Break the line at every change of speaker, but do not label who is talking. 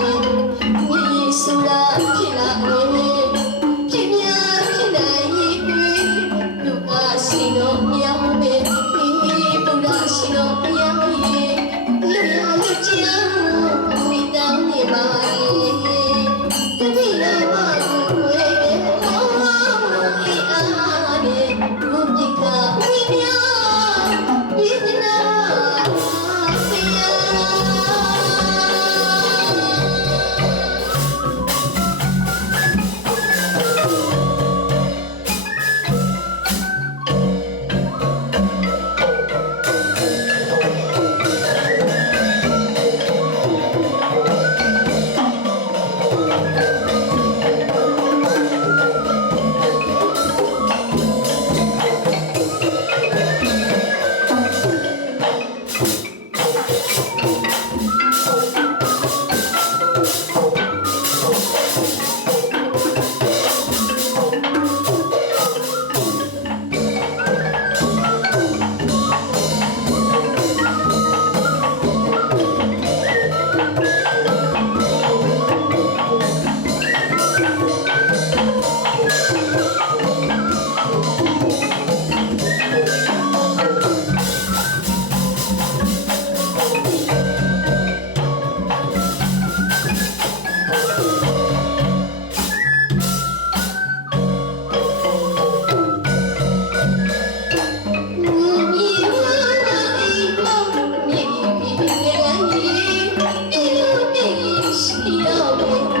ပြီကိုယ်ရေးဆူလာခင်လာနေ 好多。